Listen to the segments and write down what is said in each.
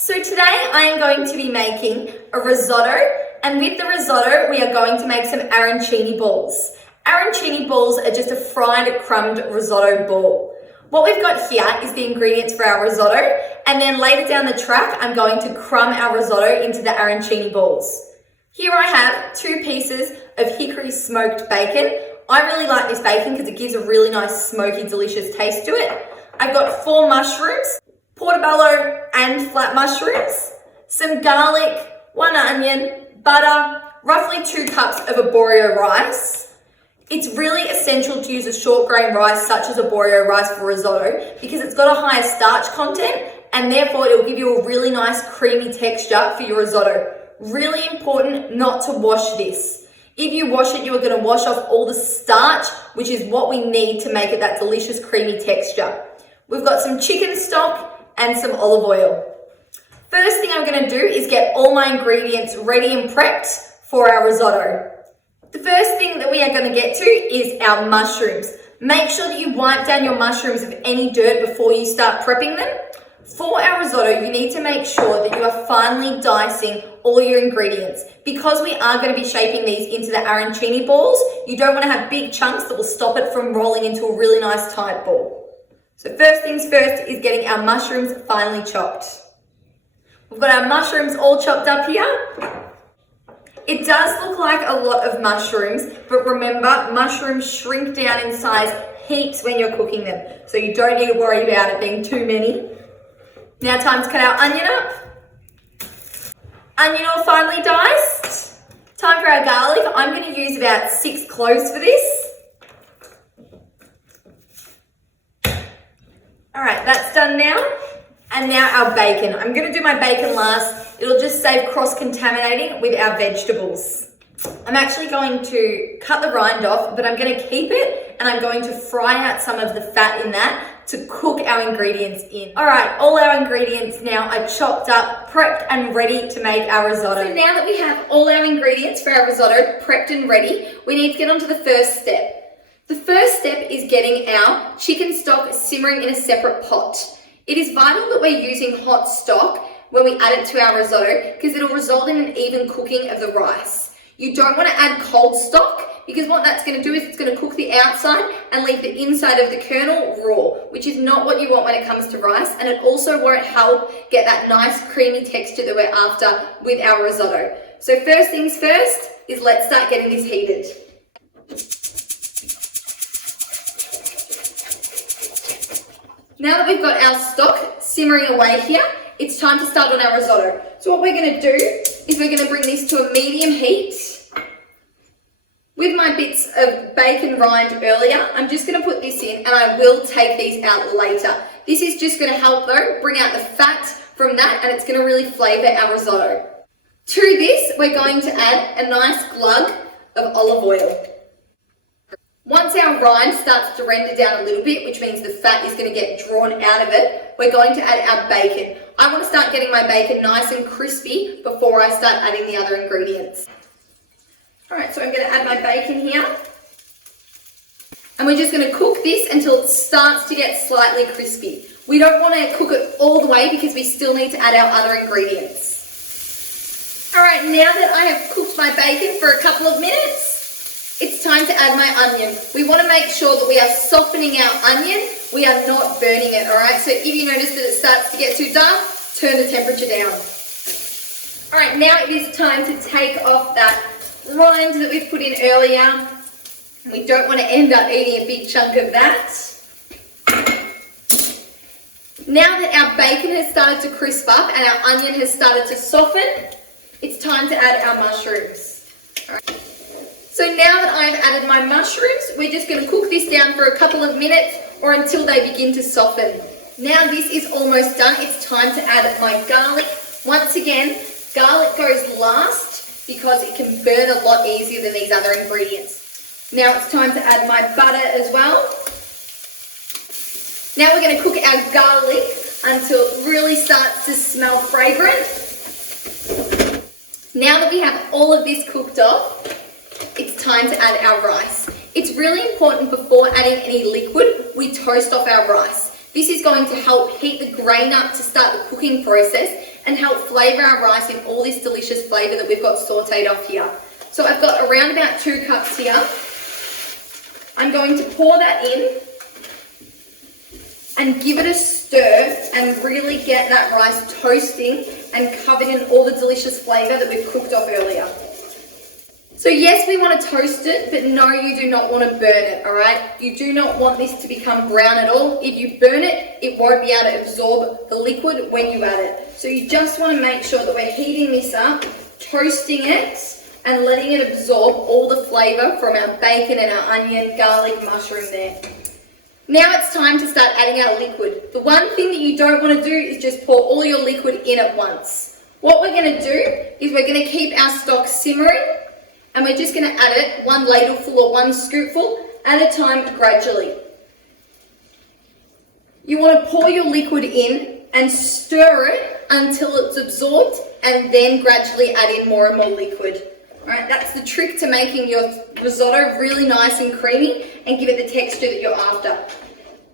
So today I am going to be making a risotto, and with the risotto we are going to make some arancini balls. Arancini balls are just a fried crumbed risotto ball. What we've got here is the ingredients for our risotto, and then later down the track I'm going to crumb our risotto into the arancini balls. Here I have 2 pieces of hickory smoked bacon. I really like this bacon because it gives a really nice smoky delicious taste to it. I've got 4 mushrooms, portobello and flat mushrooms, some garlic, 1 onion, butter, roughly 2 cups of arborio rice. It's really essential to use a short grain rice such as arborio rice for risotto because it's got a higher starch content and therefore it will give you a really nice creamy texture for your risotto. Really important not to wash this. If you wash it, you are going to wash off all the starch, which is what we need to make it that delicious creamy texture. We've got some chicken stock and some olive oil. First thing I'm going to do is get all my ingredients ready and prepped for our risotto. The first thing that we are going to get to is our mushrooms. Make sure that you wipe down your mushrooms of any dirt before you start prepping them. For our risotto, you need to make sure that you are finely dicing all your ingredients. Because we are going to be shaping these into the arancini balls, you don't want to have big chunks that will stop it from rolling into a really nice tight ball. So first things first is getting our mushrooms finely chopped. We've got our mushrooms all chopped up here. It does look like a lot of mushrooms, but remember, mushrooms shrink down in size heaps when you're cooking them. So you don't need to worry about it being too many. Now time to cut our onion up. Onion all finely diced. Time for our garlic. I'm going to use about 6 cloves for this. Alright, that's done now. And now our bacon. I'm going to do my bacon last. It'll just save cross-contaminating with our vegetables. I'm actually going to cut the rind off, but I'm going to keep it and I'm going to fry out some of the fat in that to cook our ingredients in. Alright, all our ingredients now are chopped up, prepped and ready to make our risotto. So now that we have all our ingredients for our risotto prepped and ready, we need to get on to the first step. The first step is getting our chicken stock simmering in a separate pot. It is vital that we're using hot stock when we add it to our risotto because it'll result in an even cooking of the rice. You don't want to add cold stock because what that's going to do is it's going to cook the outside and leave the inside of the kernel raw, which is not what you want when it comes to rice, and it also won't help get that nice creamy texture that we're after with our risotto. So first things first is let's start getting this heated. Now that we've got our stock simmering away here, it's time to start on our risotto. So what we're going to do is we're going to bring this to a medium heat. With my bits of bacon rind earlier, I'm just going to put this in and I will take these out later. This is just going to help though bring out the fat from that and it's going to really flavour our risotto. To this, we're going to add a nice glug of olive oil. Once our rind starts to render down a little bit, which means the fat is going to get drawn out of it, we're going to add our bacon. I want to start getting my bacon nice and crispy before I start adding the other ingredients. Alright, so I'm going to add my bacon here. And we're just going to cook this until it starts to get slightly crispy. We don't want to cook it all the way because we still need to add our other ingredients. Alright, now that I have cooked my bacon for a couple of minutes, it's time to add my onion. We want to make sure that we are softening our onion. We are not burning it, alright? So if you notice that it starts to get too dark, turn the temperature down. Alright, now it is time to take off that rind that we've put in earlier. We don't want to end up eating a big chunk of that. Now that our bacon has started to crisp up and our onion has started to soften, it's time to add our mushrooms. Alright. So now that I've added my mushrooms, we're just going to cook this down for a couple of minutes or until they begin to soften. Now this is almost done. It's time to add my garlic. Once again, garlic goes last because it can burn a lot easier than these other ingredients. Now it's time to add my butter as well. Now we're going to cook our garlic until it really starts to smell fragrant. Now that we have all of this cooked off, it's time to add our rice. It's really important before adding any liquid, we toast off our rice. This is going to help heat the grain up to start the cooking process and help flavor our rice in all this delicious flavor that we've got sauteed off here. So I've got around about 2 cups here. I'm going to pour that in and give it a stir and really get that rice toasting and covered in all the delicious flavor that we've cooked off earlier. So yes, we want to toast it, but no, you do not want to burn it, all right? You do not want this to become brown at all. If you burn it, it won't be able to absorb the liquid when you add it. So you just want to make sure that we're heating this up, toasting it, and letting it absorb all the flavor from our bacon and our onion, garlic, mushroom there. Now it's time to start adding our liquid. The one thing that you don't want to do is just pour all your liquid in at once. What we're going to do is we're going to keep our stock simmering, and we're just going to add it 1 ladleful or 1 scoopful at a time gradually. You want to pour your liquid in and stir it until it's absorbed, and then gradually add in more and more liquid. Alright, that's the trick to making your risotto really nice and creamy and give it the texture that you're after.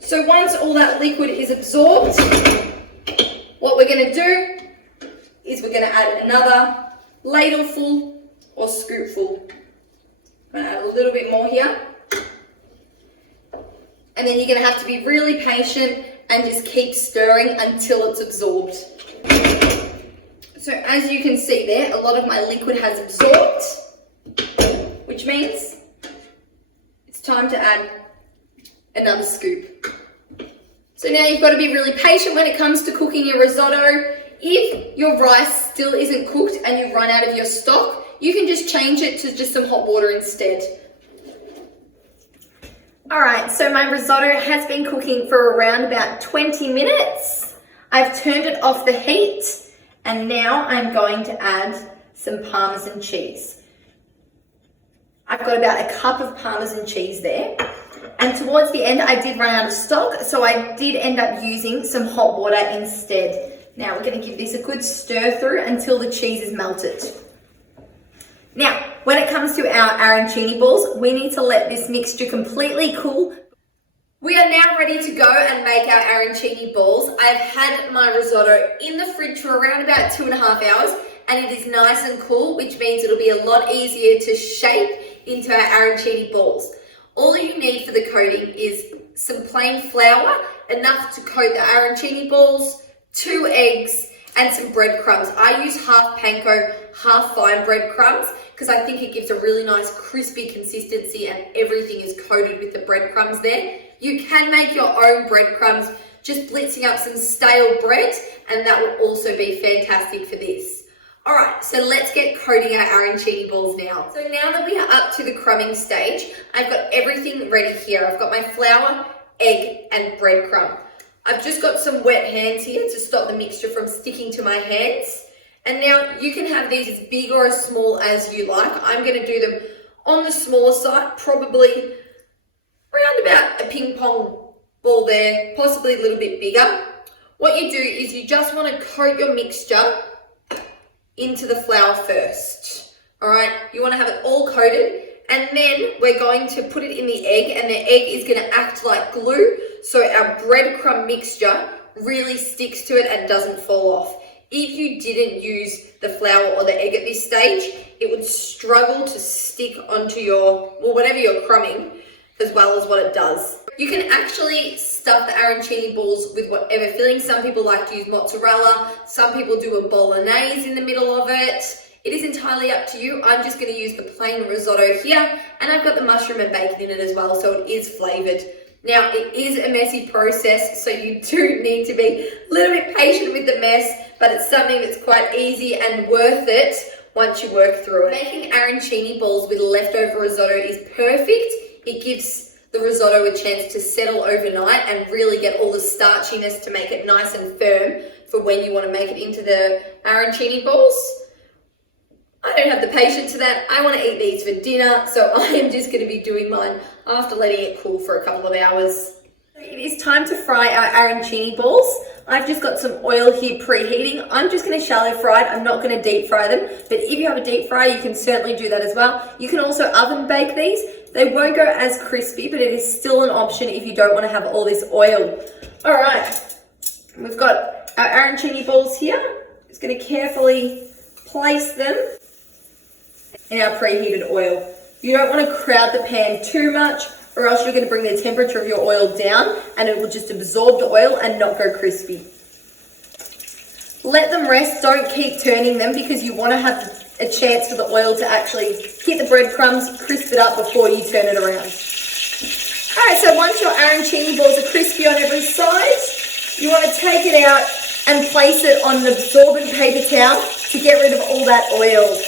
So once all that liquid is absorbed, what we're going to do is we're going to add another ladleful or scoopful. I'm going to add a little bit more here. And then you're going to have to be really patient and just keep stirring until it's absorbed. So as you can see there, a lot of my liquid has absorbed, which means it's time to add another scoop. So now you've got to be really patient when it comes to cooking your risotto. If your rice still isn't cooked and you run out of your stock, you can just change it to just some hot water instead. All right, so my risotto has been cooking for around about 20 minutes. I've turned it off the heat, and now I'm going to add some Parmesan cheese. I've got about a cup of Parmesan cheese there. And towards the end, I did run out of stock, so I did end up using some hot water instead. Now we're going to give this a good stir through until the cheese is melted. Now, when it comes to our arancini balls, we need to let this mixture completely cool. We are now ready to go and make our arancini balls. I've had my risotto in the fridge for around about 2.5 hours, and it is nice and cool, which means it'll be a lot easier to shape into our arancini balls. All you need for the coating is some plain flour, enough to coat the arancini balls, 2 eggs, and some breadcrumbs. I use half panko, half fine breadcrumbs because I think it gives a really nice crispy consistency and everything is coated with the breadcrumbs there. You can make your own breadcrumbs, just blitzing up some stale bread, and that will also be fantastic for this. All right, so let's get coating our arancini balls now. So now that we are up to the crumbing stage, I've got everything ready here. I've got my flour, egg, and breadcrumb. I've just got some wet hands here to stop the mixture from sticking to my hands. And now you can have these as big or as small as you like. I'm going to do them on the smaller side, probably around about a ping pong ball there, possibly a little bit bigger. What you do is you just want to coat your mixture into the flour first. All right, you want to have it all coated, and then we're going to put it in the egg, and the egg is going to act like glue, so our breadcrumb mixture really sticks to it and doesn't fall off. If you didn't use the flour or the egg at this stage, it would struggle to stick onto your, well, whatever you're crumbing, as well as what it does. You can actually stuff the arancini balls with whatever filling. Some people like to use mozzarella. Some people do a bolognese in the middle of it. It is entirely up to you. I'm just going to use the plain risotto here, and I've got the mushroom and bacon in it as well, so it is flavored. Now, it is a messy process, so you do need to be a little bit patient with the mess, but it's something that's quite easy and worth it once you work through it. Making arancini balls with leftover risotto is perfect. It gives the risotto a chance to settle overnight and really get all the starchiness to make it nice and firm for when you want to make it into the arancini balls. I don't have the patience for that. I want to eat these for dinner, so I am just going to be doing mine after letting it cool for a couple of hours. It is time to fry our arancini balls. I've just got some oil here preheating. I'm just going to shallow fry it. I'm not going to deep fry them, but if you have a deep fryer, you can certainly do that as well. You can also oven bake these. They won't go as crispy, but it is still an option if you don't want to have all this oil. All right, we've got our arancini balls here. Just going to carefully place them in our preheated oil. You don't want to crowd the pan too much, or else you're going to bring the temperature of your oil down and it will just absorb the oil and not go crispy. Let them rest, don't keep turning them because you want to have a chance for the oil to actually hit the breadcrumbs, crisp it up before you turn it around. Alright, so once your arancini balls are crispy on every side, you want to take it out and place it on an absorbent paper towel to get rid of all that oil.